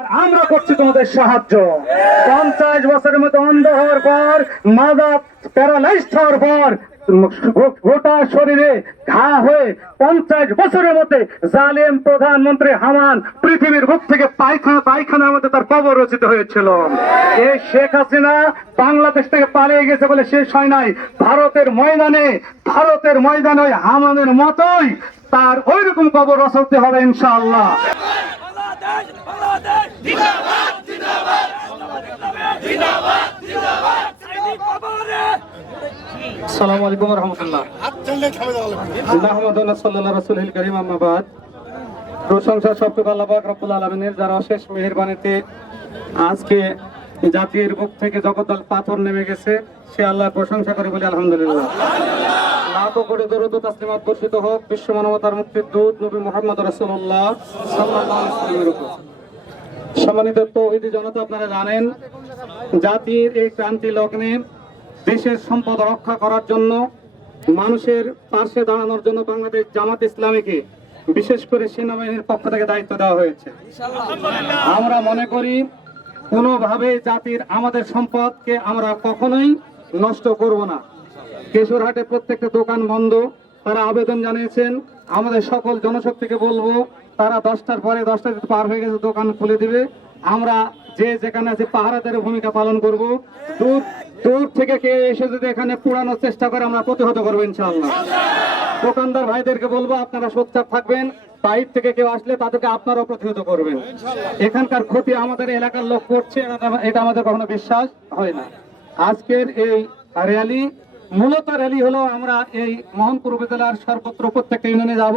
আমরা করছি তোমাদের সাহায্য। 50 বছরের মধ্যে অন্ধ হওয়ার পর, মাজা প্যারালাইজড হওয়ার পর, গোটা শরীরে ঘা হয়ে 50 বছরের মধ্যে জালেম প্রধানমন্ত্রী হামান পৃথিবীর বুক থেকে পায়খানার মধ্যে তার কবর রচিত হয়েছিল। এই শেখ হাসিনা বাংলাদেশ থেকে পালিয়ে গেছে বলে শেষ হয় নাই। ভারতের ময়দানে ওই হামানের মতোই তার ওইরকম কবর রচতে হবে ইনশাআল্লাহ। আসসালামু আলাইকুম ওয়া রাহমাতুল্লাহ। প্রশংসা সবটুকু আল্লাহ পাক রব্বুল আলামিনের, যার অশেষ মেহেরবানিতে আজকে জাতির বুক থেকে জগদ্দল পাথর নেমে গেছে। সে আল্লাহর প্রশংসা করে বলি আলহামদুলিল্লাহ। লাখো কোটি দরুদ ও তাসলিমাত বর্ষিত হোক বিশ্ব মানবতার মুক্তির দূত নবী মুহাম্মদ রাসূলুল্লাহ সাল্লাল্লাহু আলাইহি ওয়াসাল্লামের উপর। সম্মানিত তৌহিদি জনতা, আপনারা জানেন জাতির এই ক্রান্তি লগ্নে দেশের সম্পদ রক্ষা করার জন্য, মানুষের পাশে দাঁড়ানোর জন্য বাংলাদেশ জামাত ইসলামীকে বিশেষ করে সেনাবাহিনীর পক্ষ থেকে দায়িত্ব দেওয়া হয়েছে। আমরা মনে করি কোনোভাবে জাতির আমাদের সম্পদকে আমরা কখনোই নষ্ট করব না। কেশরহাটে প্রত্যেকটা দোকান বন্ধ, তারা আবেদন জানিয়েছেন। আমাদের সকল জনশক্তিকে বলবো, তারা 10টার পরে, 10টা পার হয়ে গেছে, দোকান খুলে দিবে। আমরা যে যেখানে আছে পাহারাদারের ভূমিকা পালন করব। দূর থেকে কে এসে যদি এখানে পুরানোর চেষ্টা করে আমরা প্রতিহত করবো ইনশাআল্লাহ। দোকানদার ভাইদেরকে বলবো, আপনারা সোচ্চার থাকবেন। বাইরে থেকে কেউ আসলে তাদেরকে আপনারাও প্রতিহত করবেন। এখানকার ক্ষতি আমাদের এলাকার লোক করছে, এটা আমাদের কখনো বিশ্বাস হয় না। আজকের এই র্যালি মূলত হলো, আমরা এই মোহনপুর উপজেলার সর্বত্র প্রত্যেকটা ইউনিয়নে যাব।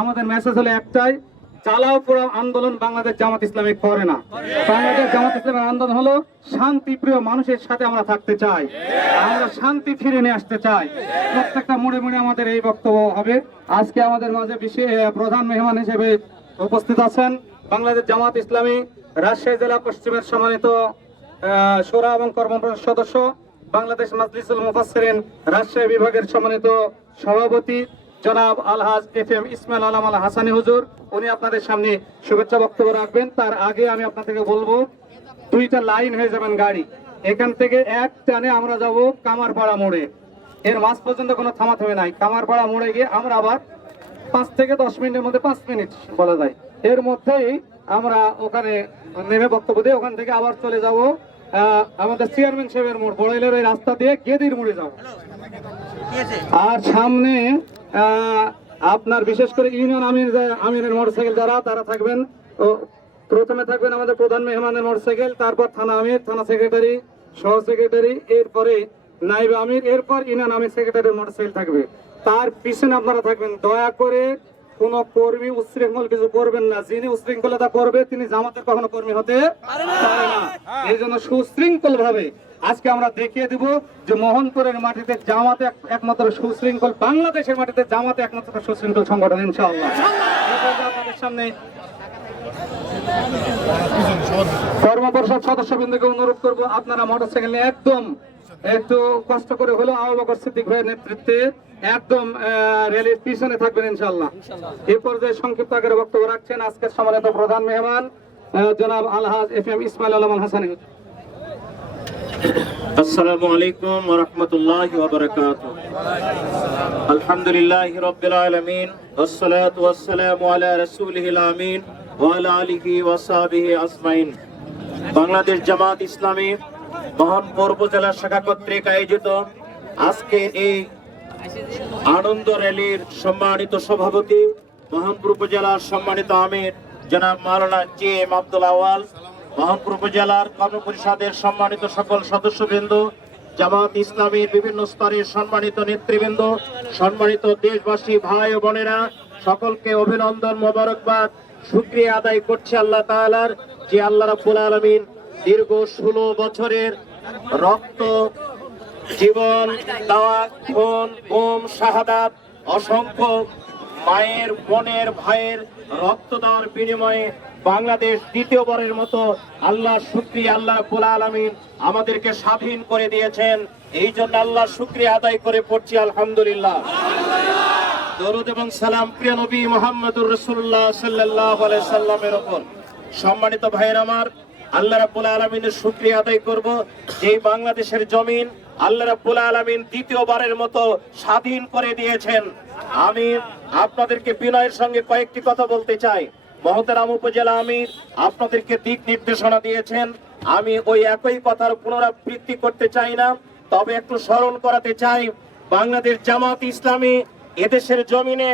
আমাদের মেসেজ হলো একটাই, জ্বালাও পোড়াও আন্দোলন বাংলাদেশ জামাত ইসলামী করে না। বাংলাদেশ জামাত ইসলামের আন্দোলন হলো শান্তিপ্রিয় মানুষের সাথে আমরা থাকতে চাই, আমরা শান্তি ফিরে নিয়ে আসতে চাই। প্রত্যেকটা মোড়ে মোড়ে আমাদের এই বক্তব্য হবে। আজকে আমাদের মাঝে বিশেষ প্রধান মেহমান হিসেবে উপস্থিত আছেন বাংলাদেশ জামাত ইসলামী রাজশাহী জেলা পশ্চিমের সম্মানিত শোরা এবং কর্মপরিষদ সদস্য, বাংলাদেশ মাজলিসুল মুফাসসিরিন রাজশাহী বিভাগের সম্মানিত সভাপতি জনাব আলহাজ এফএম ইসমাইল আলম আল হাসানী হুজুর। উনি আপনাদের সামনে শুভেচ্ছা বক্তব্য রাখবেন। তার আগে আমি আপনাদেরকে বলবো, 2টা লাইন হয়ে যাবেন গাড়ি। এখান থেকে এক টানে আমরা যাব কামারপাড়া মোড়ে। এর মাঝ পর্যন্ত কোনো থামাথামি নাই। কামারপাড়া মোড়ে গিয়ে আমরা আবার 5 থেকে 10 মিনিটের মধ্যে, 5 মিনিট বলা যায়, এর মধ্যেই আমরা ওখানে নেমে বক্তব্য দিয়ে ওখান থেকে আবার চলে যাব আমাদের চেয়ারম্যান সাহেবের মোড়, বড়াইলের ওই রাস্তা দিয়ে গেদির মোড়ে যাব। আর সামনে আপনার বিশেষ করে ইউনিয়ন আমিরের মোটরসাইকেল যারা, তারা থাকবেন। প্রথমে থাকবেন আমাদের প্রধান মেহমানের মোটরসাইকেল, তারপর থানা আমির, থানা সেক্রেটারি, সহ সেক্রেটারি, এরপরে নাইব আমির, এরপর ইউনিয়ন আমির সেক্রেটারির মোটরসাইকেল থাকবে। তার পিছনে আপনারা থাকবেন। দয়া করে কোন কর্মী উচ্ছৃঙ্খল কিছু করবেন না। যিনি উচ্ছৃঙ্খলতা করবে তিনি জামাতের কখনো কর্মী হতে পারে না। এই জন্য সুশৃঙ্খল ভাবে আজকে আমরা দেখিয়ে দিব যে মোহনপুরের মাটিতে জামাতে একমাত্র সুশৃঙ্খল, বাংলাদেশের মাটিতে জামাতে একমাত্র সুশৃঙ্খল সংগঠন ইনশাআল্লাহ। আপনাদের সামনে কর্মপরিষদ সদস্যবৃন্দকে অনুরোধ করবো, আপনারা মোটরসাইকেল নিয়ে একদম একটু কষ্ট করে হলেও আবু বকর সিদ্দিক ভাইয়ের নেতৃত্বে একদম র্যালির পিছনে থাকবেন ইনশাআল্লাহ। এই পর্যায়ে সংক্ষিপ্ত আকারে বক্তব্য রাখছেন আজকের সম্মানিত প্রধান মেহমান জনাব আলহাজ এফএম ইসমাইল আলম আল হাসানী। আসসালামু আলাইকুম ওয়া রাহমাতুল্লাহি ওয়া বারাকাতুহু। আলহামদুলিল্লাহি রাব্বিল আলামিন ওয়াস সালাতু ওয়াস সালামু আলা রাসূলিহিল আমিন ওয়া আলা আলিহি ওয়া সাহবিহি আজমাইন। বাংলাদেশ জামাত ইসলামী মোহনপুর উপজেলা শাখা কর্তৃক আয়োজিত আজকে এই আনন্দ র্যালির সম্মানিত সভাপতি, মোহনপুর উপজেলার সম্মানিত আমির জনাব মাওলানা জিএম আব্দুল আওয়াল, মোহনপুর উপজেলার কর্মপরিষদের সম্মানিত সকল সদস্যবৃন্দ, জামাত ইসলামীর বিভিন্ন স্তরের সম্মানিত নেতৃবৃন্দ, সম্মানিত দেশবাসী ভাই ও বোনেরা, সকলকে অভিনন্দন, মোবারকবাদ, শুকরিয়া আদায় করছি আল্লাহ তাআলার, যে আল্লাহ রাব্বুল আলামিন দীর্ঘ 16 বছরের রক্ত, জীবন দেওয়া, খুন, গুম, শাহাদাত, অসংখ্য মায়ের, বোনের, ভাইয়ের রক্ত দেওয়ার বিনিময়ে বাংলাদেশ দ্বিতীয়বারের মতো আল্লাহ শুকরিয়া, আল্লাহ রাব্বুল আলামিন আমাদেরকে স্বাধীন করে দিয়েছেন। এই জন্য আল্লাহ শুকরিয়া আদায় করে পড়ছি আলহামদুলিল্লাহ। দরুদ এবং সালাম প্রিয় নবী মুহাম্মদুর রাসূলুল্লাহ সাল্লাল্লাহু আলাইহি সাল্লামের উপর। সম্মানিত ভাইয়ের আমার, আল্লাহ রাব্বুল আলামিনের শুকরিয়া আদায় করব যে বাংলাদেশের জমিন আল্লাহ রাব্বুল আলামিন দ্বিতীয়বারের মতো স্বাধীন করে দিয়েছেন। আমি আপনাদেরকে বিনয়ের সঙ্গে কয়েকটি কথা বলতে চাই। মহতারাম উপজেলা আমির আপনাদেরকে দিক নির্দেশনা দিয়েছেন, আমি ওই একই কথার পুনরাবৃত্তি করতে চাই না, তবে একটু স্মরণ করাতে চাই, বাংলাদেশ জামাত ইসলামী এদেশের জমিনে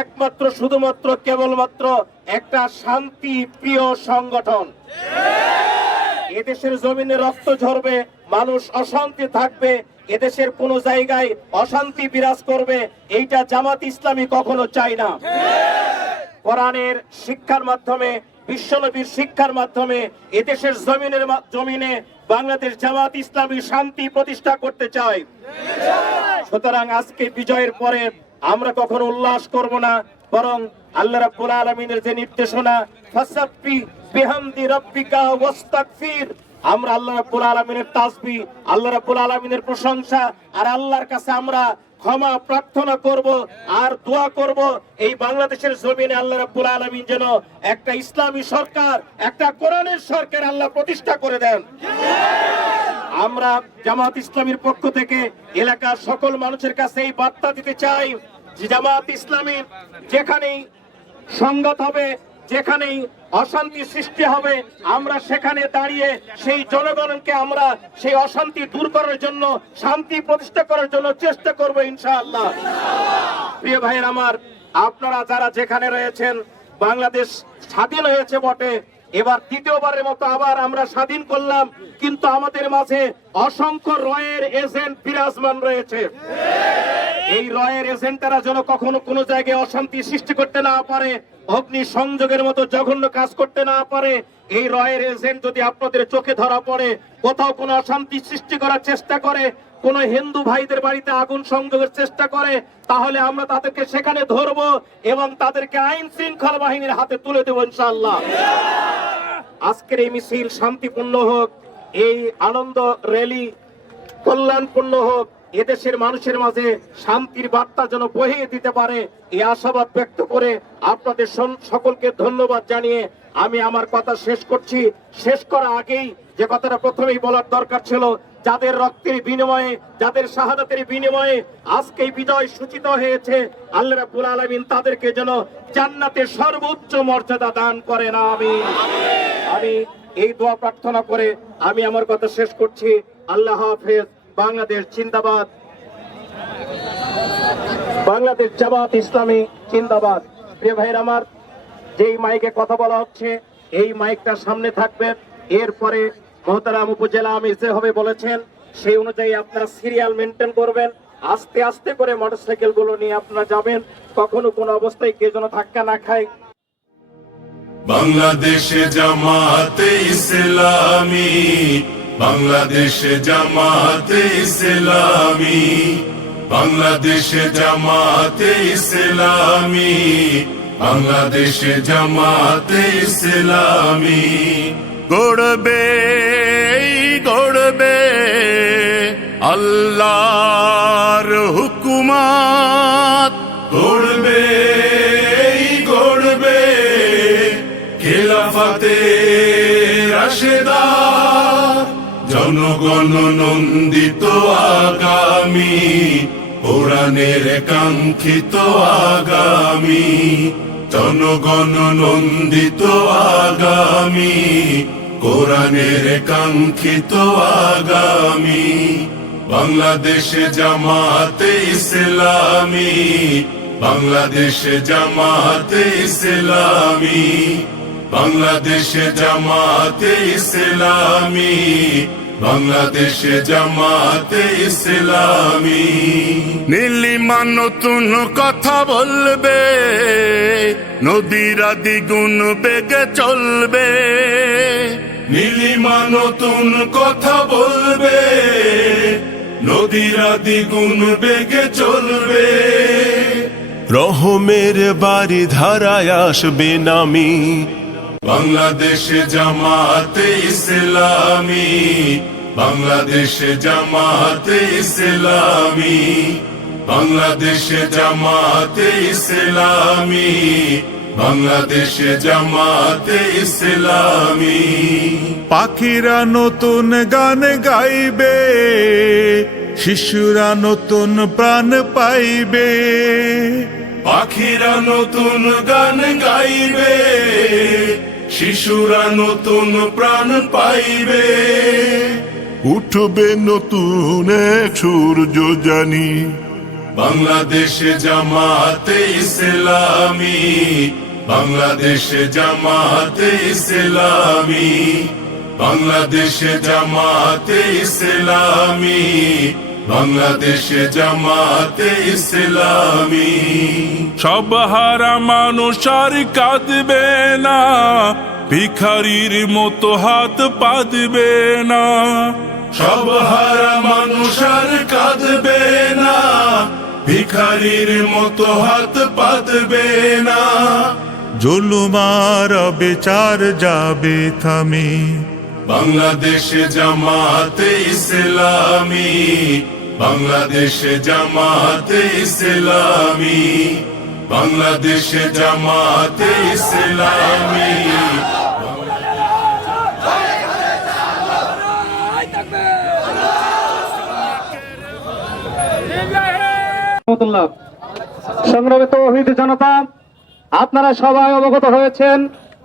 একমাত্র শুধুমাত্র কেবলমাত্র একটা শান্তি প্রিয় সংগঠন। এদেশের জমিনে রক্ত ঝরবে, মানুষ অশান্তি থাকবে, এদেশের কোন জায়গায় অশান্তি বিরাজ করবে, এইটা জামাত ইসলামী কখনো চায় না। কোরআনের শিক্ষার মাধ্যমে, বিশ্বনবীর শিক্ষার মাধ্যমে এদেশের জমিনে বাংলাদেশ জামাত ইসলামী শান্তি প্রতিষ্ঠা করতে চায়। সুতরাং আজকে বিজয়ের পরে আমরা কখনো উল্লাস করব না, বরং আল্লাহ রাব্বুল আলামিনের যে নির্দেশনা ফাসাব্বি বিহামদি রাব্বিকা ওয়াস্তাগফির, আমরা আল্লাহ রাব্বুল আলামিনের তাসবিহ, আল্লাহ রাব্বুল আলামিনের প্রশংসা আর আল্লাহর কাছে আমরা ক্ষমা প্রার্থনা করব আর দোয়া করব এই বাংলাদেশের জমিনে আল্লাহ রাব্বুল আলামিন যেন একটা ইসলামী সরকার, একটা কোরআনের সরকার আল্লাহ প্রতিষ্ঠা করে দেন। আমরা জামাত ইসলামীর পক্ষ থেকে এলাকার সকল মানুষের কাছে এই বার্তা দিতে চাই যে জামাত ইসলামী যেখানেই সংঘাত হবে, যেখানেই অশান্তি সৃষ্টি হবে, আমরা সেখানে দাঁড়িয়ে সেই জনগণকে আমরা সেই অশান্তি দূর করার জন্য, শান্তি প্রতিষ্ঠা করার জন্য চেষ্টা করব ইনশাআল্লাহ। প্রিয় ভাইয়ের আমার, আপনারা যারা যেখানে রয়েছেন, বাংলাদেশ স্বাধীন হয়েছে বটে, এবার দ্বিতীয়বারের মতো আবার আমরা স্বাধীন করলাম, কিন্তু আমাদের মাঝে অসংখ্য রয়ের এজেন্ট বিরাজমান রয়েছে। এই রয়ের এজেন্টরা যেন কখনো কোনো জায়গায় অশান্তি সৃষ্টি করতে না পারে, অগ্নি সংযোগের মতো জঘন্য কাজ করতে না পারে। এই রয়ের এজেন্ট যদি আপনাদের চোখে ধরা পড়ে, কোথাও কোনো অশান্তি সৃষ্টি করার চেষ্টা করে, কোন হিন্দু ভাইদের বাড়িতে আগুন সংযোগের চেষ্টা করে, তাহলে আমরা তাদেরকে সেখানে ধরবো এবং তাদেরকে আইন শৃঙ্খলা বাহিনীর হাতে তুলে দেবো ইনশাআল্লাহ। আজকের এই মিছিল শান্তিপূর্ণ হোক, এই আনন্দ র্যালি কল্যাণপূর্ণ হোক, এদেশের মানুষের মাঝে শান্তির বার্তা যেন বহিয়ে দিতে পারে, এই আশাবাদ ব্যক্ত করে আপনাদের সকলকে ধন্যবাদ জানিয়ে আমি আমার কথা শেষ করছি। শেষ করার আগেই যে কথাটা প্রথমেই বলার দরকার ছিল, যাদের রক্তের বিনিময়ে, যাদের শাহাদাতের বিনিময়ে আজকে বিজয় সূচিত হয়েছে, আল্লাহ রাব্বুল আলামিন তাদেরকে যেন জান্নাতের সর্বোচ্চ মর্যাদা দান করেন, আমিন। আমি এই দোয়া প্রার্থনা করে আমি আমার কথা শেষ করছি। আল্লাহ হাফেজ। বাংলাদেশ জিন্দাবাদ, বাংলাদেশ জামাত ইসলামী জিন্দাবাদ। প্রিয় ভাইয়ের আমার, যেই মাইকে কথা বলা হচ্ছে এই মাইকটা সামনে থাকবে, এরপরে মহতারাম উপজেলা আমির যেভাবে বলেছেন সেই অনুযায়ী আপনারা সিরিয়াল মেনটেন করবেন। আস্তে আস্তে করে মোটরসাইকেল গুলো নিয়ে আপনারা যাবেন, কখনো কোনো অবস্থায় কে যেন ধাক্কা না খায়। বাংলাদেশে জামাতে ইসলামী, বাংলাদেশে জামাতে ইসলামী, বাংলাদেশে জামাতে ইসলামী, বাংলাদেশে জামাতে ইসলামী। গড়বে গড়বে আল্লাহর হুকুমত, গড়বে গড়বে খেলাফতে রাশেদা, জনগণ নন্দিত আগামী, কোরআনের কাঙ্ক্ষিত আগামী, জনগণ নন্দিত আগামী, কোরআনের কাঙ্ক্ষিত আগামী। বাংলাদেশে জামাতে ইসলামী, বাংলাদেশে জামাতে ইসলামী, বাংলাদেশে জামাতে ইসলামী, বাংলাদেশে জামাতে ইসলামী। নীলিমা নতুন কথা বলবে, নদীরা দ্বিগুণ বেগে চলবে। নীলিমা নতুন কথা বলবে, নদীরা দ্বিগুণ বেগে চলবে। রহমের বাড়ি ধারায় আসবে নামি, বাংলাদেশে জামাতে ইসলামী, বাংলাদেশে জামাতে ইসলামী, বাংলাদেশে জামাতে ইসলামী, বাংলাদেশে জামাতে ইসলামী। পাখিরা নতুন গান গাইবে, শিশুরা নতুন প্রাণ পাইবে। পাখিরা নতুন গান গাইবে, শিশুরা নতুন প্রাণ পাইবে। উঠবে নতুন এক সূর্য জানি, বাংলাদেশে জামাতে ইসলামী। বাংলাদেশে জামাতে ইসলামী। বাংলাদেশে জামাতে ইসলামী। বাংলাদেশে জামাতে ইসলামী। সব হারা মানুষ আর কাঁদবে না, ভিখারির মতো হাত পাতবে না। সব হারা মানুষ আর কাঁদবে না, ভিখারির মতো হাত পাতবে না। জুলুমার বিচার যাবে থামি, বাংলাদেশে জামাতে ইসলামী। বাংলাদেশে জামাতে ইসলামী। বাংলাদেশে জামাতে ইসলামী। সংগ্রামিত তৌহিদ জনতা, আপনারা সবাই অবগত হয়েছেন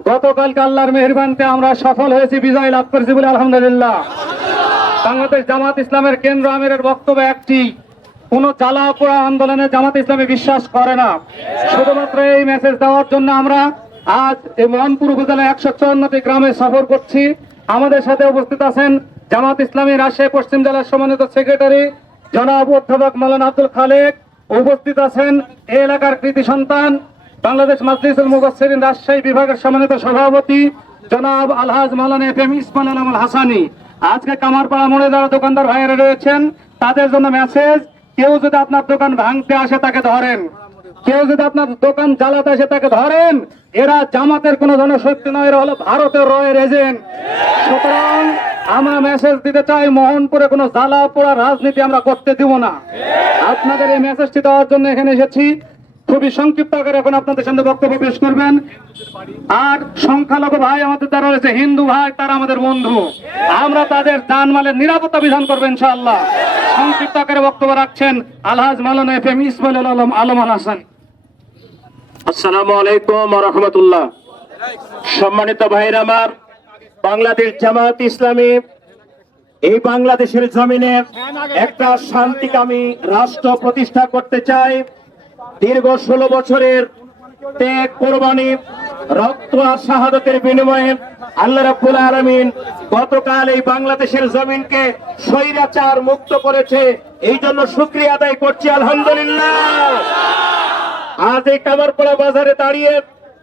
গতকালকে আল্লাহর মেহেরবানিতে আমরা সফল হয়েছি, বিজয় লাভ করেছি বলে আলহামদুলিল্লাহ। বাংলাদেশ জামাত ইসলামের কেন্দ্র আমিরের বক্তব্য একটি, কোন জ্বালা পোড়া আন্দোলনে জামাত ইসলামী বিশ্বাস করে না। শুধুমাত্র এই মেসেজ দেওয়ার জন্য আমরা আজ এই মোহনপুর উপজেলা 154টি গ্রামে সফর করছি। আমাদের সাথে উপস্থিত আছেন জামাত ইসলামী রাজশাহী পশ্চিম জেলার সম্মানিত সেক্রেটারি জনাব অধ্যাপক মাওলানা আব্দুল খালেক, উপস্থিত আছেন এই এলাকার কৃতি সন্তান বাংলাদেশ মাজলিসুল মুফাসসিরিন রাজশাহী বিভাগের সম্মানিত সভাপতি জনাব আলহাজ মাওলানা এফএম ইসমাইল আলম হাসানী। আজকে কামারপাড়া মোড়ে যারা দোকানদার ভাইয়েরা রয়েছেন তাদের জন্য মেসেজ, কেউ যদি আপনার দোকান ভাঙতে আসে তাকে ধরেন, কেউ যদি আপনার দোকান জ্বালাতে আসে তাকে ধরেন। এরা জামাতের কোন জনশক্তি নয়, এরা হলো ভারতের রয়ের এজেন্ট। সুতরাং আমরা মেসেজ দিতে চাই, মোহনপুরে কোনো জ্বালা পোড়া রাজনীতি আমরা করতে দিব না। আপনাদের এই মেসেজটি দেওয়ার জন্য এখানে এসেছি। খুবই সংক্ষিপ্ত আকারে এখন আপনাদের সামনে বক্তব্য পেশ করবেন। আর সংখ্যালঘু ভাই আমাদের দ্বারা রয়েছে, হিন্দু ভাই তারা আমাদের বন্ধু, আমরা তাদের জানমালের নিরাপত্তা বিধান করবো ইনশাআল্লাহ। সংক্ষিপ্ত আকারে বক্তব্য রাখছেন আলহাজ মাওলানা এফএম ইসমাইল আলম হাসান। আসসালামু আলাইকুম ওয়া রাহমাতুল্লাহ। সম্মানিত ভাইরা আমার, বাংলাদেশ জামাত ইসলামী এই বাংলাদেশের জমিনে একটা শান্তিকামী রাষ্ট্র প্রতিষ্ঠা করতে চায়। দীর্ঘ 16 বছরের ত্যাগ, কোরবানি, রক্ত আর শাহাদাতের বিনিময়ে আল্লাহ রাব্বুল আলামিন গতকাল এই বাংলাদেশের জমিনকে স্বৈরাচার মুক্ত করেছে। এই জন্য শুকরিয়া আদায় করছি আলহামদুলিল্লাহ। আজ এই কামারপাড়া বাজারে দাঁড়িয়ে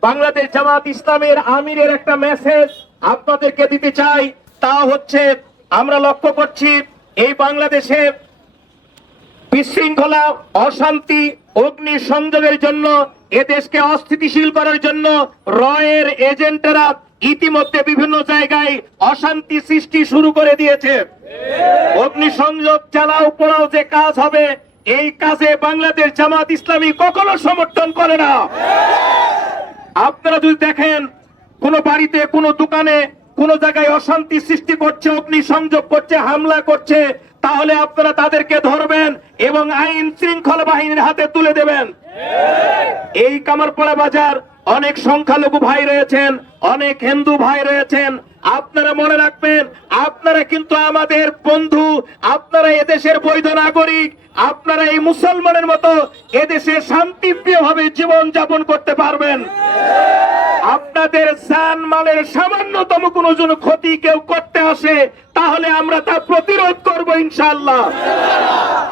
বাংলাদেশ জামাত ইসলামের আমিরের একটা মেসেজ আপনাদেরকে দিতে চাই। তা হচ্ছে, আমরা লক্ষ্য করছি এই বাংলাদেশে বিশৃঙ্খলা, অশান্তি, অগ্নি সংযোগের জন্য, এদেশকে অস্থিতিশীল করার জন্য রয়ের এজেন্টরা ইতিমধ্যে বিভিন্ন জায়গায় অশান্তি সৃষ্টি শুরু করে দিয়েছে। অগ্নিসংযোগ চালাও পোড়াও যে কাজ হবে, এই কাজে বাংলাদেশ জামাত ইসলামী কখনো সমর্থন করে না। আপনারা যদি দেখেন কোন বাড়িতে, কোন দোকানে, কোন জায়গায় অশান্তি সৃষ্টি করছে, অগ্নিসংযোগ করছে, হামলা করছে, তাহলে আপনারা তাদেরকে ধরবেন এবং আইন শৃঙ্খলা বাহিনীর হাতে তুলে দেবেন। এই কামারপাড়া বাজার অনেক সংখ্যালঘু ভাই রয়েছেন, অনেক হিন্দু ভাই রয়েছেন। আপনারা মনে রাখবেন, আপনারা কিন্তু আমাদের বন্ধু, আপনারা এদেশের বৈধ নাগরিক, আপনারা এই মুসলমানের মতো এদেশে শান্তিপ্রিয় ভাবে জীবন যাপন করতে পারবেন। আপনাদের জানমালের সামান্যতম কোনো যেন ক্ষতি কেউ করতে আসে, তাহলে আমরা তা প্রতিরোধ করব ইনশাআল্লাহ।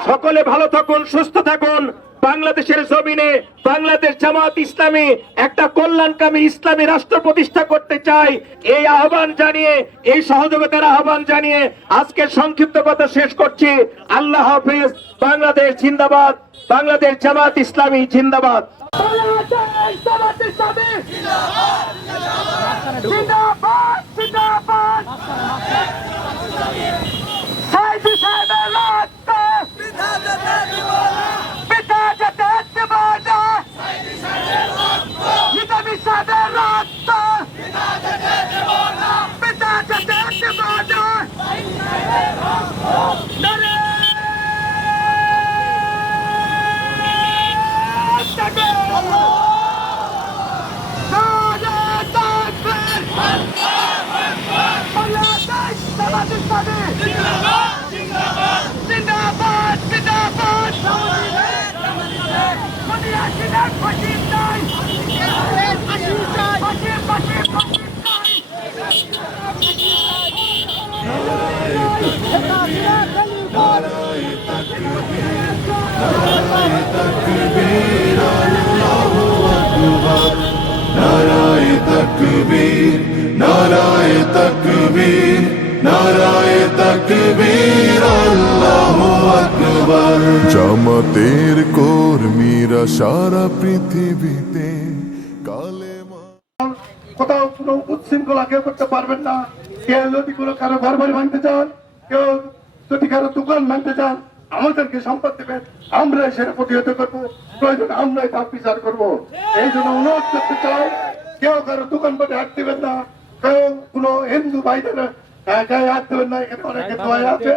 সকলে ভালো থাকুন, সুস্থ থাকুন। বাংলাদেশের জমিনে বাংলাদেশ জামাত ইসলামী একটা কল্যাণকামী ইসলামী রাষ্ট্র প্রতিষ্ঠা করতে চাই। এই আহ্বান জানিয়ে, এই সহযোগিতার আহ্বান জানিয়ে আজকে সংক্ষিপ্ত কথা শেষ করছি। আল্লাহ হাফেজ। বাংলাদেশ জিন্দাবাদ, বাংলাদেশ জামাত ইসলামী জিন্দাবাদ। Kita bisa নারায়ে তাকবীর নারায়ে তাকবীর নারায়ে তাকবীর আল্লাহু আকবার। জামাতের কর্মীরা সারা পৃথিবীতে কালেমা কোথাও কোনো উচ্ছৃঙ্খলা কেউ করতে পারবেন না। কেউ যদি কোনো কারো ঘর বাড়ি ভাঙতে চান, কেউ যদি কারো দোকান ভাঙতে চান, আমাদেরকে সম্পদ দেবেন, আমরা সেটা প্রতিহত করবো, প্রয়োজন আমরাই তার বিচার করবো। এই জন্য অনুরোধ করতে চাই, কেউ কারো দোকান পাটে হাত দেবেন না, কেউ কোনো হিন্দু ভাইদের গায়ে হাত দেবেন না। এখানে অনেকে দোয়া আছে,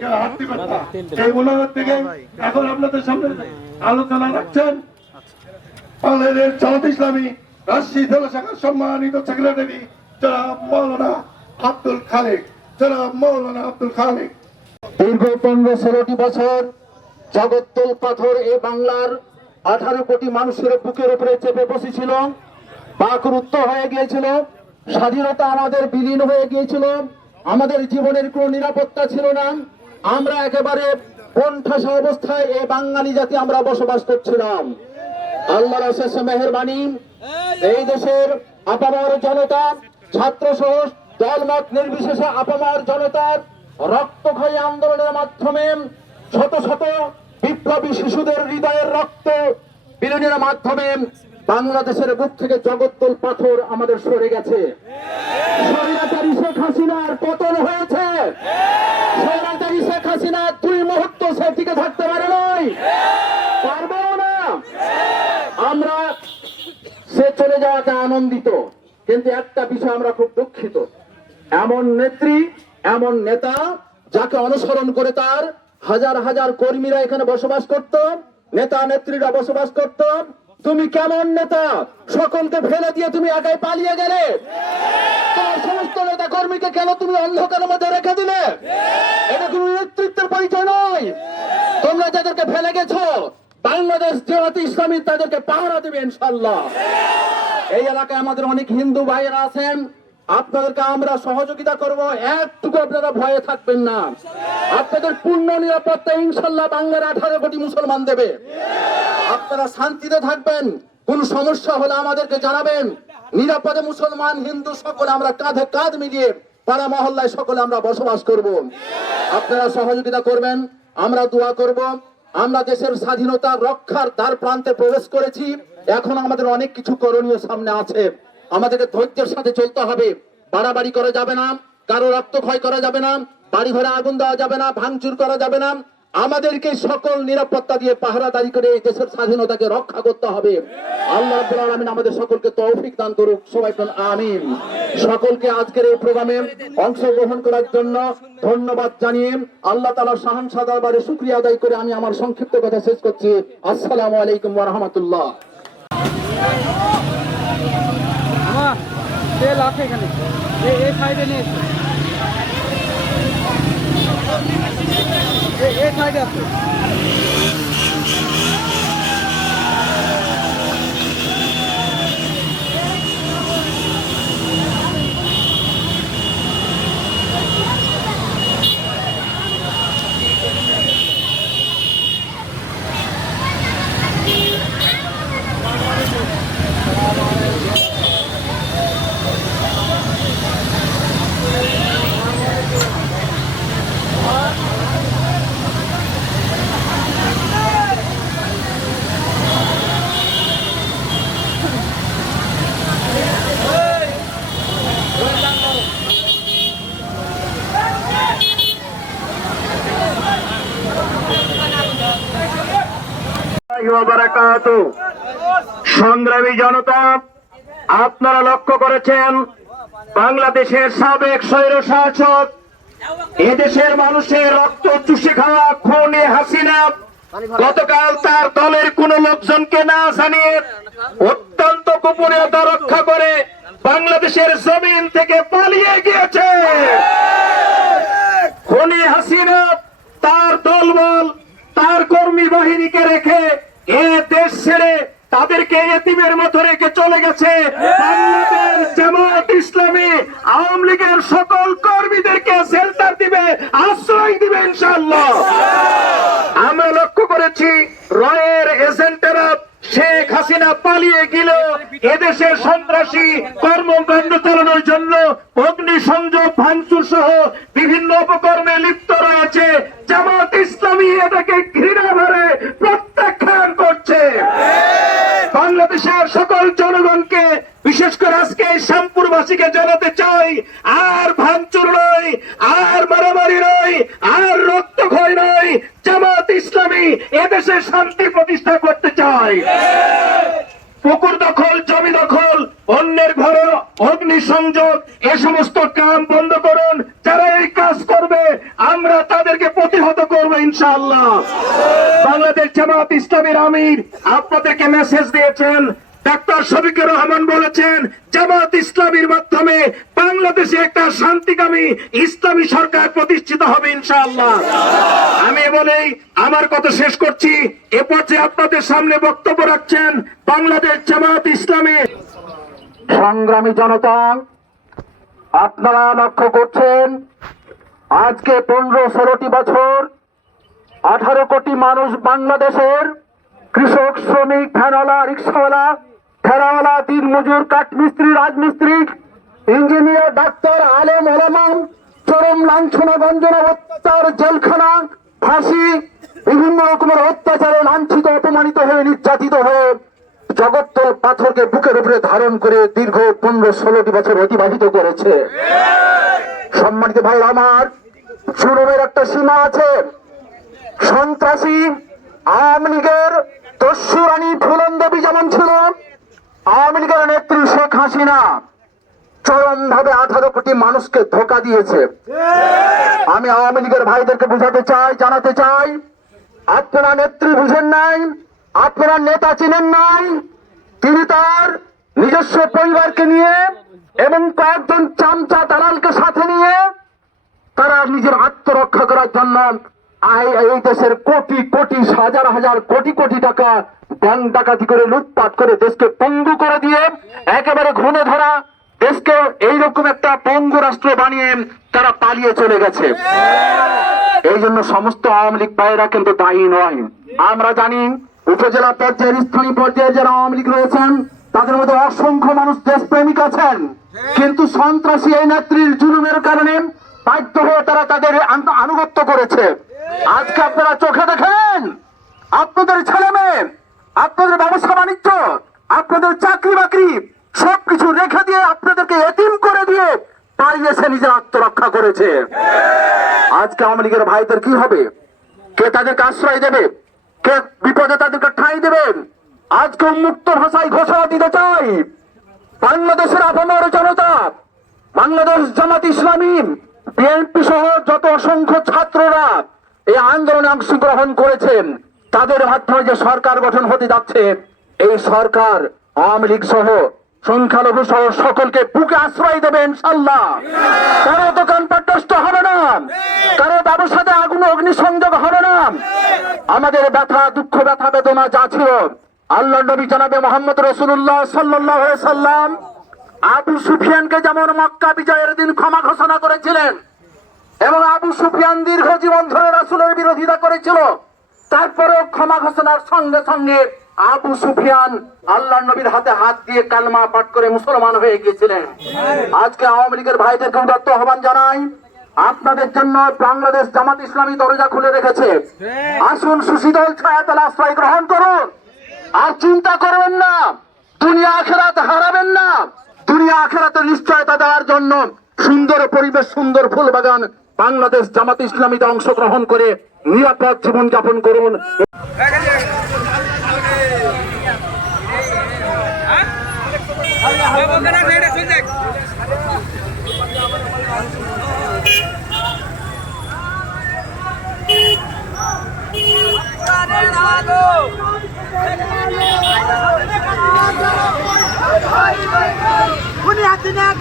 কেউ হাত দিবেন না। এই অনুরোধ থেকে এখন আপনাদের সামনে আলোচনা রাখছেন বাংলাদেশ জামাত ইসলামী রাজশাহী জেলা শাখার সম্মানিত সেক্রেটারি জনাব মৌলানা আব্দুল খালেক। জনাব মৌলানা আব্দুল খালেক দীর্ঘ 15-16টি বছর জগদ্দল পাথর এ বাংলার 18 কোটি মানুষের বুকের উপরে চেপে বসেছিল, বাকরুদ্ধ হয়ে গিয়েছিল, স্বাধীনতা আমাদের বিলীন হয়ে গিয়েছিল, আমাদের জীবনের কোনো নিরাপত্তা ছিল না। আমরা একেবারে কোণঠাসা অবস্থায় এই বাঙালি জাতি আমরা বসবাস করছিলাম। আল্লাহর অশেষ মেহেরবানি, এই দেশের আপামর জনতা, ছাত্র সহ দলমত নির্বিশেষে আপামর জনতার রক্তক্ষয়ী আন্দোলনের মাধ্যমে শত শত বিপ্লবী শিশুদের হৃদয়ের রক্ত বিলীনের মাধ্যমে বাংলাদেশের বুক থেকে জগদ্দল পাথর আমাদের সরে গেছে। স্বৈরাচারী শেখ হাসিনার পতন হয়েছে। স্বৈরাচারী শেখ হাসিনা 2 মুহূর্ত সে টিকে থাকতে পারে নাই, পারবেও না। আমরা সে চলে যাওয়াতে আনন্দিত, কিন্তু একটা বিষয় আমরা খুব দুঃখিত, এমন নেত্রী, এমন নেতা যাকে অনুসরণ করে তার হাজার হাজার কর্মীরা এখানে বসবাস করত, নেতা নেত্রীরা বসবাস করত। তুমি কেমন নেতা? সকলকে ফেলে দিয়ে তুমি একাই পালিয়ে গেলে। তোমার সমস্ত নেতা কর্মীকে কেন তুমি অন্ধকারের মধ্যে রেখে দিলে? এটা তুমি নেতৃত্বের পরিচয় নয়। তোমরা যাদেরকে ফেলে গেছো, বাংলাদেশ জামাত ইসলামী তাদেরকে পাহারা দেবে ইনশাআল্লাহ। এই এলাকায় আমাদের অনেক হিন্দু ভাইয়েরা আছেন, আপনাদেরকে আমরা সহযোগিতা করব, একটুকু আপনারা ভয়ে থাকবেন না। আপনাদের পূর্ণ নিরাপত্তা ইনশাআল্লাহ বাংলার 18 কোটি মুসলমান দেবে। আপনারা শান্তিতে থাকবেন, কোন সমস্যা হলে আমাদেরকে জানাবেন। নিরাপদে মুসলমান হিন্দু সকলে আমরা কাঁধে কাঁধ মিলিয়ে পাড়া মহল্লায় সকলে আমরা বসবাস করব। আপনারা সহযোগিতা করবেন, আমরা দোয়া করব। আমরা দেশের স্বাধীনতা রক্ষার দ্বার প্রান্তে প্রবেশ করেছি, এখন আমাদের অনেক কিছু করণীয় সামনে আছে। আমাদেরকে ধৈর্যের সাথে চলতে হবে, বাড়াবাড়ি করা যাবে না, কারো রক্ত ক্ষয় করা যাবে না, বাড়ি ঘরে আগুন দেওয়া যাবে না, ভাঙচুর করা যাবে না। আমাদেরকে সকল নিরাপত্তা দিয়ে পাহারাদারি করে এই দেশের স্বাধীনতাকে রক্ষা করতে হবে। আল্লাহ রাব্বুল আলামিন আমাদের সকলকে তৌফিক দান করুক, সবাই বলুন আমিন। সকলকে আজকের এই প্রোগ্রামে অংশগ্রহণ করার জন্য ধন্যবাদ জানিয়ে আল্লাহ তাআলার শাহানশাহ দরবারে শুকরিয়া আদায় করে আমি আমার সংক্ষিপ্ত কথা শেষ করছি। আসসালামু আলাইকুম ওয়া রাহমাতুল্লাহ। তেল আছে এখানে, এই সাইডে নিয়ে এসো, এই সাইডে আছে। সংগ্রামী জনতা, আপনারা লক্ষ্য করেছেন বাংলাদেশের সাবেক স্বৈর শাসক এদেশের মানুষের রক্ত চুষে খাওয়া খুনি হাসিনা গতকাল তার দলের কোন লোকজনকে না জানিয়ে অত্যন্ত গোপনীয়তা রক্ষা করে বাংলাদেশের জমিন থেকে পালিয়ে গিয়েছে। কর্মী বাহিনীকে রেখে এ দেশ ছেড়ে তাদেরকে এতিমের মতো রেখে চলে গেছে। বাংলাদেশ জামাত ইসলামী আওয়ামী লীগের সকল কর্মীদেরকে শেল্টার দিবে, আশ্রয় দিবে ইনশাআল্লাহ। আমরা লক্ষ্য করেছি রয়ের এজেন্টেরা শেখ হাসিনা পালিয়ে গেল এদেশে সন্ত্রাসী কর্মকাণ্ড চালানোর জন্য অগ্নিসংযোগ ভাঙচুর সহ বিভিন্ন অপকর্মে লিপ্ত রয়েছে। জামাত ইসলামী এটাকে ঘৃণা ভরে প্রত্যাখ্যান করছে। বাংলাদেশের সকল জনগণকে, বিশেষ করে আজকে এই শ্যামপুরবাসীকে জানাতে চাই, আর ভাঙচুর নয়, আর মারামারি নয়, আর রক্তক্ষয় নয়। জামাত ইসলামী এদেশে শান্তি প্রতিষ্ঠা করতে চায়। পুকুর দখল, জমি দখল, অন্যের ঘরে অগ্নিসংযোগ, এ সমস্ত কাম বন্ধ করুন। যারা এই কাজ করবে আমরা তাদেরকে প্রতিহত করবো ইনশাআল্লাহ। বাংলাদেশ জামাত ইসলামীর আমির আপনাদেরকে মেসেজ দিয়েছেন। ডাক্তার শফিকুর রহমান বলেছেন জামাত ইসলামীর মাধ্যমে বাংলাদেশে একটা শান্তিকামী ইসলামী সরকার প্রতিষ্ঠিত হবে ইনশাআল্লাহ। আমি বলেই আমার কথা শেষ করছি। এ পর্যায়ে আপনাদের সামনে বক্তব্য রাখছেন বাংলাদেশ জামাত ইসলামী। সংগ্রামী জনতা, আপনারা লক্ষ্য করছেন আজকে 15-16টি বছর 18 কোটি মানুষ বাংলাদেশের কৃষক, শ্রমিক, ভ্যানওয়ালা, রিক্সাওয়ালা, ঠেলাওয়ালা, দিনমজুর, কাঠমিস্ত্রি, রাজমিস্ত্রি, ইঞ্জিনিয়ার, ডাক্তার, আলেম, ওলামা চরম লাঞ্ছনা, গঞ্জনা, অত্যাচার, জেলখানা, ফাঁসি, বিভিন্ন রকমের অত্যাচারে লাঞ্ছিত, অপমানিত হয়ে, নির্যাতিত হয়ে জগত্তল পাথরকে বুকের উপরে ধারণ করে দীর্ঘ 15-16টি বছর অতিবাহিত করেছে। সম্মানিত ভাই আমার, জুলুমের একটা সীমা আছে। সন্ত্রাসী আওয়ামী লীগের দস্যু রানী ফুলন দেবী যেমন ছিল, আওয়ামী লীগের নেত্রী শেখ হাসিনা চরম ভাবে 18 কোটি মানুষকে ধোঁকা দিয়েছে। আমি আওয়ামী লীগের ভাইদেরকে বুঝাতে চাই, জানাতে চাই, আপনারা নেত্রী বুঝেন নাই, আপনারা নেতা চিনেন নাই। তিনি তার নিজস্ব পরিবারকে নিয়ে এবং কয়েকজন চামচা দালালকে সাথে নিয়ে তারা নিজের আত্মরক্ষা করার জন্য এই দেশের কোটি কোটি, হাজার হাজার কোটি কোটি টাকা ব্যাংক ডাকাতি করে, লুটপাট করে দেশকে পঙ্গু করে দিয়ে একেবারে ঘুণে ধরা দেশকে এইরকম একটা পঙ্গু রাষ্ট্র বানিয়ে তারা পালিয়ে চলে গেছে। এই জন্য সমস্ত আওয়ামী লীগ ভাইয়েরা কিন্তু দায়ী নয়। আমরা জানি উপজেলা পর্যায়ের, স্থানীয় পর্যায়ে যারা আওয়ামী লীগ রয়েছেন তাদের মধ্যে অসংখ্য মানুষ দেশপ্রেমিক আছেন, কিন্তু সন্ত্রাসী এই নেত্রীর জুলুমের কারণে বাধ্য হয়ে তারা তাদের আনুগত্য করেছে। আজকে আপনারা চোখে দেখেন আপনাদের ছেলে মেয়ে, আপনাদের ব্যবসা বাণিজ্য, আপনাদের চাকরি বাকরি সবকিছু রেখে দিয়ে আপনাদেরকে এতিম করে দিয়ে পালিয়েছে, নিজের আত্মরক্ষা করেছে। আজকে আওয়ামী লীগের ভাইদের কি হবে? কে তাদেরকে আশ্রয় দেবে? কে বিপদে তাদেরকে ঠাঁই দেবেন? আজকে উন্মুক্ত ভাষায় ঘোষণা দিতে চাই, বাংলাদেশের আপামর জনতা, বাংলাদেশ জামাত ইসলামী, বিএনপি সহ যত অসংখ্য ছাত্ররা এই আন্দোলনে অংশগ্রহণ করেছেন, তাদের মাধ্যমে যে সরকার গঠন হতে যাচ্ছে, এই সরকার আওয়ামী লীগ সহ সংখ্যালঘু সহ সকলকে বুকে আশ্রয় দেবে ইনশাআল্লাহ। কারো দোকানপাট নষ্ট হবে না, কারো ব্যবসাতে আগুন অগ্নিসংযোগ হবে না। আমাদের ব্যথা, দুঃখ, ব্যথা, বেদনা যা ছিল, আল্লাহ নবী জনাবে মোহাম্মদ রাসূলুল্লাহ সাল্লাল্লাহু আলাইহি সাল্লাম আবু সুফিয়ানকে যেমন মক্কা বিজয়ের দিন ক্ষমা ঘোষণা করেছিলেন এবং আবু সুফিয়ান দীর্ঘ জীবন ধরে রাসূলের বিরোধিতা করেছিল, তারপরেও ক্ষমা ঘোষণার সঙ্গে সঙ্গে আবু সুফিয়ান আল্লাহ নবীর হাতে হাত দিয়ে কালমা পাঠ করে মুসলমান হয়ে গিয়েছিলেন। আজকে আওয়ামী লীগের ভাইদেরকে উদাত্ত আহ্বান জানাই, আপনাদের জন্য বাংলাদেশ জামাত ইসলামী দরজা খুলে রেখেছে। আসুন সুশীতল ছায়াতলে আশ্রয় গ্রহণ করুন, আর চিন্তা করবেন না, দুনিয়া আখিরাত হারাবেন না। দুনিয়া আখিরাতের নিশ্চয়তা দেওয়ার জন্য সুন্দর পরিবেশ, সুন্দর ফুল বাগান, বাংলাদেশ জামাত ইসলামীতে অংশগ্রহণ করে নিরাপদ জীবন যাপন করুন।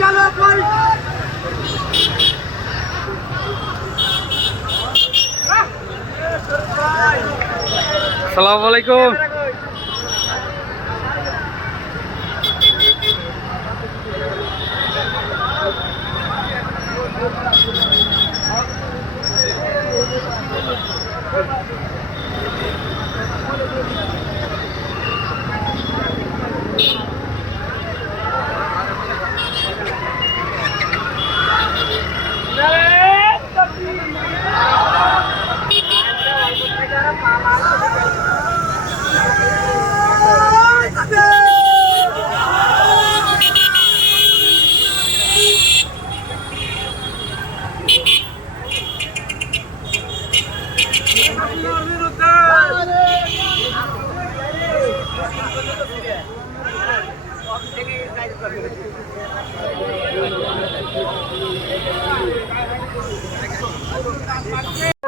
গেল আসসালামু আলাইকুম।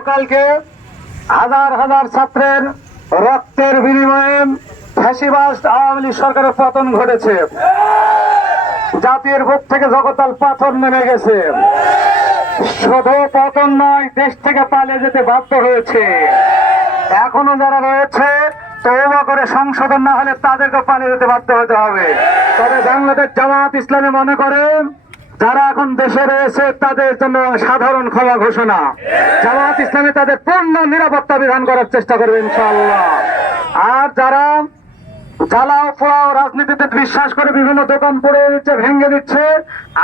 কালকে হাজার হাজার ছাত্রের রক্তের বিনিময়ে ফ্যাসিবাদ আওয়ামী লীগ সরকারের পতন ঘটেছে। জাতির বুক থেকে জগতাল পাথর নেমে গেছে। শুধু পতন নয়, দেশ থেকে পালিয়ে যেতে বাধ্য হয়েছে। এখনো যারা রয়েছে তওবা করে সংশোধন না হলে তাদেরকে পালিয়ে যেতে বাধ্য হতে হবে। তবে বাংলাদেশ জামাত ইসলামী মনে করে যারা এখন দেশে রয়েছে তাদের জন্য সাধারণ ক্ষমা ঘোষণা। জামাত ইসলামী তাদের পূর্ণ নিরাপত্তা বিধান করার চেষ্টা করবে ইনশাআল্লাহ। আর যারা জ্বালাও পোড়াও রাজনীতিতে বিশ্বাস করে বিভিন্ন দোকান পড়ে দিচ্ছে, ভেঙে দিচ্ছে,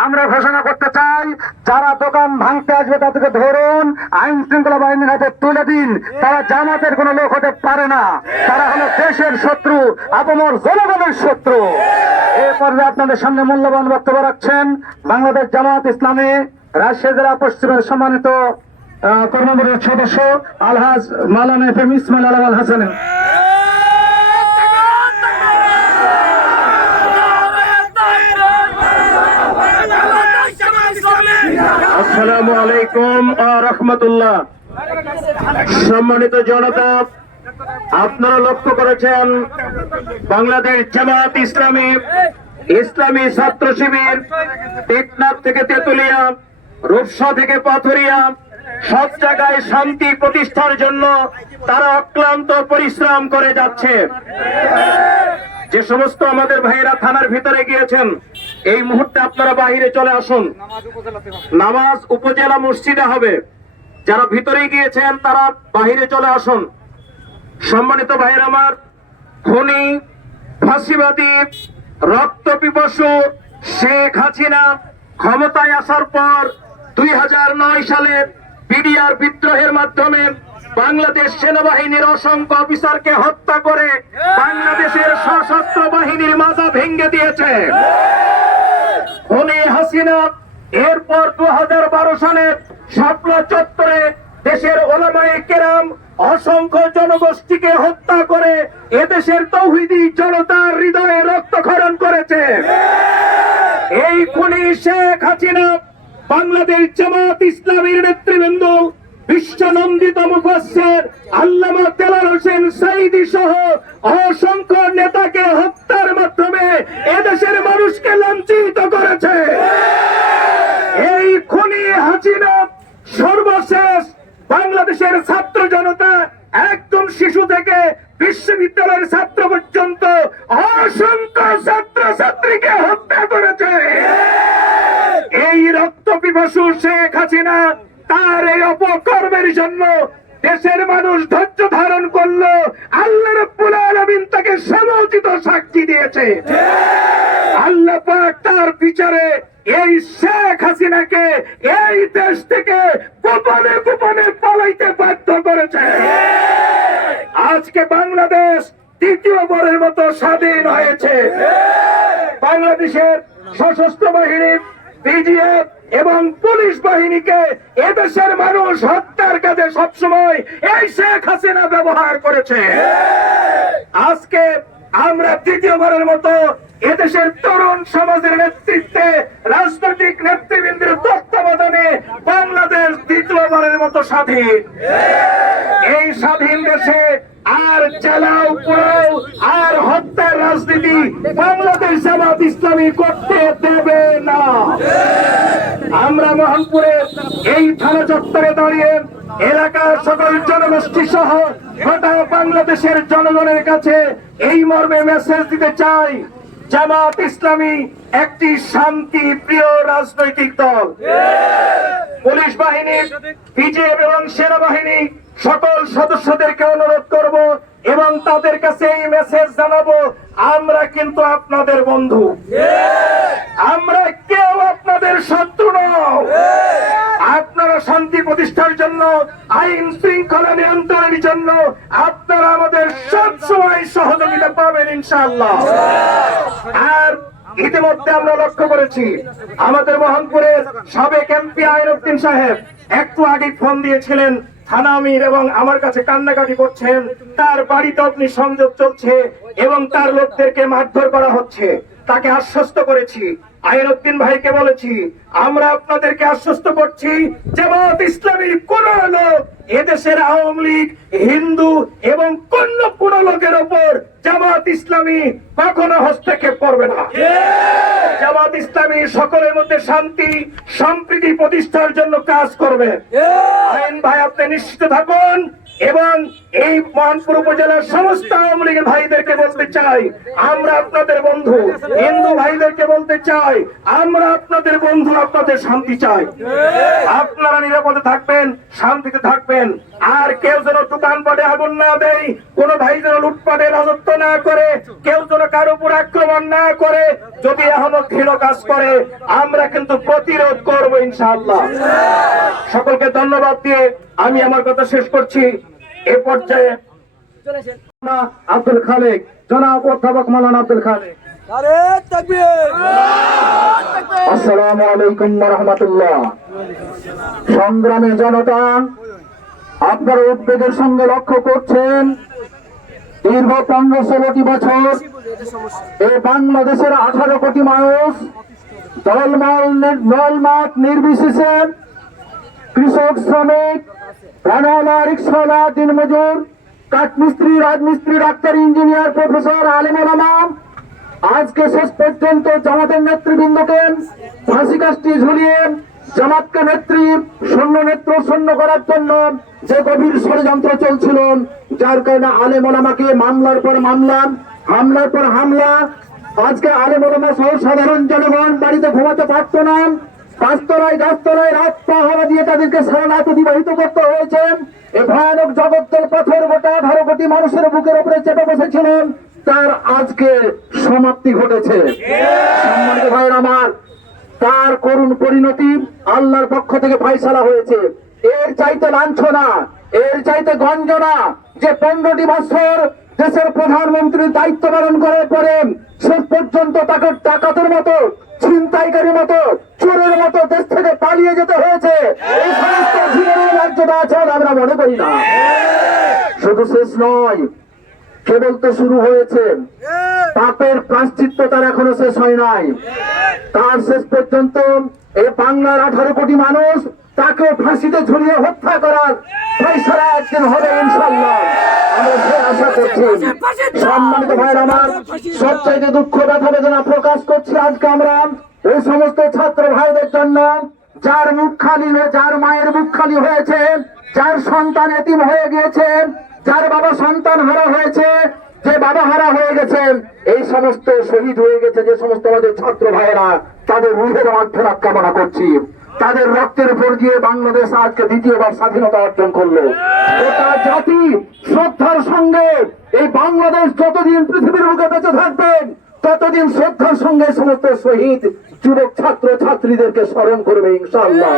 আমরা ঘোষণা করতে চাই যারা দোকান ভাঙতে আসবে তাদেরকে ধরুন, আইন শৃঙ্খলা বাহিনীর হাতে তুলে দিন। তারা জামাতের কোনো লোক হতে পারে না, তারা হলো দেশের শত্রু, আপামর জনগণের শত্রু। এই পর্যায়ে আপনাদের সামনে মূল্যবান বক্তব্য রাখছেন বাংলাদেশ জামাত ইসলামী রাজশাহী জেলা পশ্চিমের সম্মানিত কর্মপরিষদ সদস্য আলহাজ মাওলানা এফএম ইসমাইল আল হাসান। আসসালামু আলাইকুম ওয়া রাহমাতুল্লাহ। সম্মানিত জনতা, আপনারা লক্ষ্য করেছেন বাংলাদেশ জামাত ইসলামী, ইসলামী ছাত্র শিবির টেকনাফ থেকে তেতুলিয়া, রূপসা থেকে পাথুরিয়া সব জায়গায় শান্তি প্রতিষ্ঠার জন্য তারা অক্লান্ত পরিশ্রম করে যাচ্ছে। যে সমস্ত আমাদের ভাইয়েরা থানার ভিতরে গিয়েছেন, এই মুহূর্তে আপনারা বাহিরে চলে আসুন। নামাজ উপজেলা মসজিদে হবে। যারা ভিতরে গিয়েছেন তারা বাহিরে চলে আসুন। সম্মানিত ভাইয়েরা আমার, খুনি ফাঁসিবাদী রক্ত পিপাসু শেখ হাসিনা ক্ষমতায় আসার পর 2009 সালে বিডিআর বিদ্রোহের মাধ্যমে বাংলাদেশ সেনাবাহিনীর অসংখ্য অফিসারকে হত্যা করে বাংলাদেশের সশস্ত্র বাহিনীর মাজা ভেঙে দিয়েছে খুনি হাসিনা। এরপর 2012 সালে শাপলা চত্বরে দেশের ওলামায়ে কেরাম অসংখ্য জনগোষ্ঠীকে হত্যা করে এদেশের তৌহিদি জনতার হৃদয়ে রক্তক্ষরণ করেছে। এই খুনি শেখ হাসিনা বাংলাদেশ জামাত ইসলামীর নেতৃবৃন্দ, বিশ্বনন্দিত মুফাসসির আল্লামা দেলাওয়ার হোসেন সাঈদী সহ অসংখ্য নেতাকে হত্যার মাধ্যমে এদেশের মানুষকে লাঞ্ছিত করেছে। এই খুনি হাসিনা সর্বশেষ বাংলাদেশের ছাত্র জনতা, একদম শিশু থেকে বিশ্ববিদ্যালয়ের ছাত্র পর্যন্ত অসংখ্য ছাত্র ছাত্রীকে হত্যা করেছে। এই রক্ত পিপাসু শেখ হাসিনা তার এই অপকর্মের জন্য দেশের মানুষ ধৈর্য ধারণ করলো। আল্লাহ রাব্বুল আলামিন তাকে সমুচিত সাক্ষী দিয়েছে। আল্লাহ পাক তার বিচারে এই শেখ হাসিনাকে এই দেশ থেকে গোপনে গোপনে পালাইতে বাধ্য করেছে। আজকে বাংলাদেশ দ্বিতীয়বারের মতো স্বাধীন হয়েছে। বাংলাদেশের সশস্ত্র বাহিনী, বিজিএফ এবং পুলিশ বাহিনীকে এদেশের মানুষ হত্যার কাজে সবসময় এই শেখ হাসিনা ব্যবহার করেছে। আজকে আমরা দ্বিতীয়বারের মতো এদেশের তরুণ সমাজের নেতৃত্বে, রাজনৈতিক নেতৃবৃন্দের তত্ত্বাবধানে বাংলাদেশ দ্বিতীয়বারের মতো স্বাধীন। এই স্বাধীন দেশে আর জ্বালাও পোড়াও আর হত্যা হত্যার রাজনীতি বাংলাদেশ জামাত ইসলামী করতে দেবে না। আমরা মোহনপুরের এই থানা চত্বরে দাঁড়িয়ে এলাকার সকল জনগোষ্ঠী সহ গোটা বাংলাদেশের জনগণের কাছে এই মর্মে মেসেজ দিতে চাই, জামাত ইসলামী একটি শান্তি প্রিয় রাজনৈতিক দল। পুলিশ বাহিনী, বিজিবি এবং সেনাবাহিনী সকল সদস্যদেরকে অনুরোধ করব এবং তাদের কাছে এই মেসেজ জানাবো, আমরা কিন্তু আপনাদের বন্ধু, আমরা কেউ আপনাদের শত্রু নয়। আপনারা শান্তি প্রতিষ্ঠার জন্য, আইন শৃঙ্খলা নিয়ন্ত্রণের জন্য আপনারা আমাদের সবসময় সহযোগিতা পাবেন ইনশাআল্লাহ। আর ইতিমধ্যে আমরা লক্ষ্য করেছি আমাদের মোহনপুরের সাবেক এমপি আইনুদ্দিন সাহেব একটু আগে ফোন দিয়েছিলেন থানা আমির এবং আমার কাছে কান্নাকাটি করছেন, তার বাড়িতে অগ্নিসংযোগ চলছে এবং তার লোকদেরকে মারধর করা হচ্ছে। তাকে আশ্বস্ত করেছি, আইনুদ্দিন ভাইকে বলেছি, আমরা আপনাদেরকে আশ্বস্ত করছি জামাত ইসলামী কোন লোক এদেশের আওয়ামী লীগ, হিন্দু এবং কোন লোকের ওপর জামাত ইসলামী কখনো হস্তক্ষেপ করবে না। জামাত ইসলামী সকলের মধ্যে শান্তি সম্প্রীতি প্রতিষ্ঠার জন্য কাজ করবে। আইন ভাই আপনি নিশ্চিত থাকুন এবং এই মোহনপুর উপজেলার সমস্ত আওয়ামী লীগের ভাইদেরকে বলতে চাই, আমরা আপনাদের বন্ধু। হিন্দু ভাইদেরকে বলতে চাই, আমরা আপনাদের বন্ধু, আপনাদের শান্তি চাই। আপনারা নিরাপদে থাকবেন, শান্তিতে থাকবেন। আর কেউ যেন দোকানপাটে আগুন না দেয়, কোন ভাই যেন লুটপাটে রাজত্ব না করে, কেউ যেন কারো উপর আক্রমণ না করে। যদি এখনো ঘৃণ কাজ করে আমরা কিন্তু প্রতিরোধ করবো ইনশাআল্লাহ। সকলকে ধন্যবাদ দিয়ে আমি আমার কথা শেষ করছি। এ পর্যায়ে আব্দুল খালেক, জনাব অধ্যাপক মাওলানা আব্দুল খালেক। আসসালামু আলাইকুম ওয়া রাহমাতুল্লাহ। সংগ্রামী জনতা, আপনারা উদ্বেগের সঙ্গে লক্ষ্য করছেন দীর্ঘ 15-16টি বছর এই বাংলাদেশের 18 কোটি মানুষ দলমত নির্বিশেষে কৃষক, শ্রমিক, ভ্যানওয়ালা, রিক্সাওয়ালা, দিনমজুর, কাঠমিস্ত্রি, রাজমিস্ত্রি, ডাক্তার, ইঞ্জিনিয়ার, প্রফেসর, আলেম ওলামা আজকে শেষ পর্যন্ত জামাতের নেতৃবৃন্দকে ফাঁসি কাষ্টি ঝুলিয়ে জামাতকে নেত্র শূন্য করার জন্য যে গভীর ষড়যন্ত্র চলছিল, যার কারণে আলেম ওলামাকে মামলার পর মামলা, হামলার পর হামলা, আজকে আলেম ওলামা সহ সাধারণ জনগণ বাড়িতে ঘুমাতে পারত না, গাছতলায় গাছতলায় রাত পাহারা দিয়ে তাদেরকে সারা রাত অতিবাহিত করতে হয়েছে। এই ভয়ানক জগদ্দল পাথর গোটা 18 কোটি মানুষের বুকের উপরে চেপে বসেছিলেন, তার আজকে সমাপ্তি ঘটেছে। সম্মানিত ভাইয়ের আমার, তার করুণ পরিণতি আল্লাহর পক্ষ থেকে ফয়সালা হয়েছে। এর চাইতে লাঞ্ছনা, এর চাইতে গঞ্জনা যে 15টি বছর দেশের প্রধানমন্ত্রীর দায়িত্ব পালন করার পরে শেষ পর্যন্ত তাকে ডাকাতের মতো, ছিনতাইকারীর মতো, চোরের মতো দেশ থেকে পালিয়ে যেতে হয়েছে। এই সমস্ত জীবনের মর্যাদা আছে বলে আমরা মনে করি না। শুধু শেষ নয়, কেবল তো শুরু হয়েছে। পাপের প্রায়শ্চিত্ত তার এখনো শেষ হয় নাই। তার শেষ পর্যন্ত এই বাংলার 18 কোটি মানুষ তাকে ফাঁসিতে ঝুলিয়ে হত্যা করার ফয়সালা একদিন হবে ইনশাআল্লাহ, আমরা সে আশা করছি। সম্মানিত ভাইয়ের আমার, সবচাইতে দুঃখ ব্যথা বেদনা প্রকাশ করছি আজকে আমরা এই সমস্ত ছাত্র ভাইদের জন্য, যার মুখ খালি, যার মায়ের মুখ খালি হয়েছে, যার সন্তান এতিম হয়ে গিয়েছে, যার বাবা সন্তান হারা হয়েছে, যে বাবা হারা হয়ে গেছে, এই সমস্ত শহীদ হয়ে গেছে যে সমস্ত আমাদের ছাত্র ভাইয়েরা, তাদের রুহের মাগফিরাত কামনা করছি। তাদের রক্তের উপর দিয়ে বাংলাদেশ আজকে দ্বিতীয়বার স্বাধীনতা অর্জন করলো। গোটা জাতি শ্রদ্ধার সঙ্গে এই বাংলাদেশ যতদিন পৃথিবীর বুকে বেঁচে থাকবেন ততদিন শ্রদ্ধার সঙ্গে সমস্ত শহীদ যুবক ছাত্র ছাত্রীদেরকে স্মরণ করবে ইনশাআল্লাহ।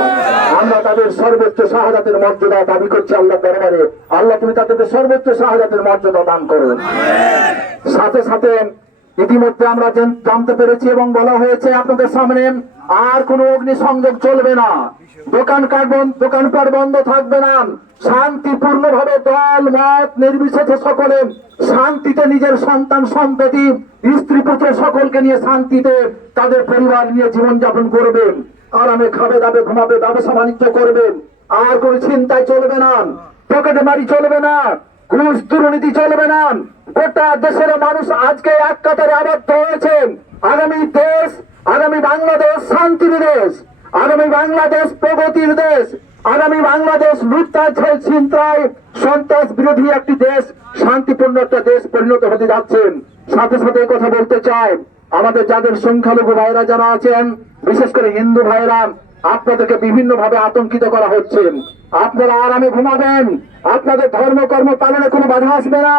আমরা তাদের সর্বোচ্চ শাহাদাতের মর্যাদা দাবি করছি আল্লাহ দরবারে। আল্লাহ তুমি তাদেরকে সর্বোচ্চ শাহাদাতের মর্যাদা দান করো। সাথে সাথে ইতিমধ্যে আমরা জানতে পেরেছি এবং বলা হয়েছে আপনাদের সামনে, আর কোনো অগ্নিসংযোগ চলবে না, দোকানপাট বন্ধ থাকবে না। শান্তিপূর্ণ ভাবে দল মত নির্বিশেষে সকলে শান্তিতে নিজের সন্তান সন্ততি স্ত্রী পুত্র সকলকে নিয়ে শান্তিতে তাদের পরিবার নিয়ে জীবনযাপন করবেন, আরামে খাবে দাবে ঘুমাবে, ব্যবসা বাণিজ্য করবেন। আর কোনো চিন্তায় চলবে না, পকেটে মারি চলবে না, ঘুষ দুর্নীতি চলবে না, গোটা দেশের মানুষ আজকে এক কাতারে আবদ্ধ হয়েছেন। আগামী দেশ, আগামী বাংলাদেশ শান্তির দেশ, আগামী বাংলাদেশ প্রগতির দেশ, আগামী বাংলাদেশ লুটতরাজ ছিনতাই সন্ত্রাস বিরোধী একটি দেশ, শান্তিপূর্ণ একটা দেশ পরিণত হতে যাচ্ছেন। সাথে সাথে কথা বলতে চাই, আমাদের যাদের সংখ্যালঘু ভাইরা যারা আছেন, বিশেষ করে হিন্দু ভাইরা, আপনাদেরকে বিভিন্ন ভাবে আতঙ্কিত করা হচ্ছে। আপনারা আরামে ঘুমাবেন, আপনাদের ধর্মকর্ম পালনে কোনো বাধা আসবে না।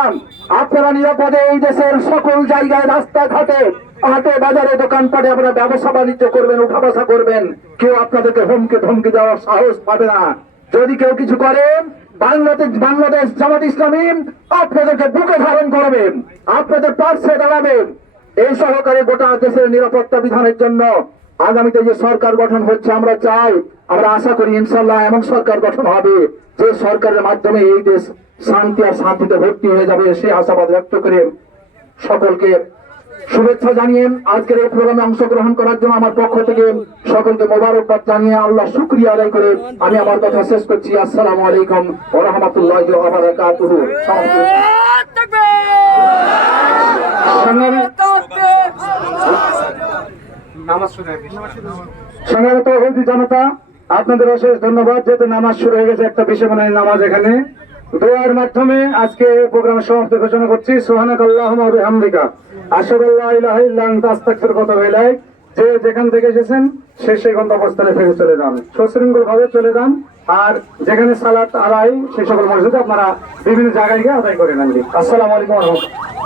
আপনারা নিরাপদে এই দেশের সকল জায়গায় রাস্তাঘাটে, হাটে বাজারে, দোকানপাটে আপনারা ব্যবসা বাণিজ্য করবেন, উঠা বসা করবেন। কেউ আপনাদেরকে হুমকি ধমকি দেওয়ার সাহস পাবে না। যদি কেউ কিছু করে, বাংলাদেশ জামাত ইসলামী আপনাদেরকে বুকে ধারণ করবেন, আপনাদের পাশে দাঁড়াবেন। এই সহকারে গোটা দেশের নিরাপত্তা বিধানের জন্য আগামীতে যে সরকার গঠন হচ্ছে, আমরা চাই, আমরা আশা করি ইনশাল্লাহ এমন সরকার গঠন হবে যে সরকারের মাধ্যমে এই দেশ শান্তি আর শান্তিতে ভর্তি হয়ে যাবে, সে আশাবাদ ব্যক্ত করে সকলকে শুভেচ্ছা জানিয়ে আজকের এই প্রোগ্রামে অংশগ্রহণ করার জন্য আমার পক্ষ থেকে সকলকে মোবারকবাদ জানিয়ে আল্লাহ শুকরিয়া আদায় করে আমি আমার কথা শেষ করছি। আসসালামু আলাইকুম ওয়া রাহমাতুল্লাহি ওয়া বারাকাতুহু। সংগ্রামিত উপস্থিত জনতা, আপনাদের অশেষ ধন্যবাদ। যেহেতু নামাজ শুরু হয়ে গেছে, একটা বিশেষ মানে নামাজ এখানে দোয়ার মাধ্যমে আজকে প্রোগ্রামের সমাপ্তি ঘোষণা করছি। সুবহানাকাল্লাহুম্মা ওয়া বিহামদিকা আশহাদু আল্লা ইলাহা ইল্লা আনতা আস্তাগফিরুকা ওয়া আতুবু ইলাইক। যে যেখান থেকে এসেছেন সেই গন্তব্যস্থলে ফিরে চলে যান, সশৃঙ্খল ভাবে চলে যান। আর যেখানে সালাত আদায় সেই সকল মসজিদে আপনারা বিভিন্ন জায়গায় গিয়ে আদায় করে নেন। আসসালামু আলাইকুম ওয়া রাহমাতুল্লাহ।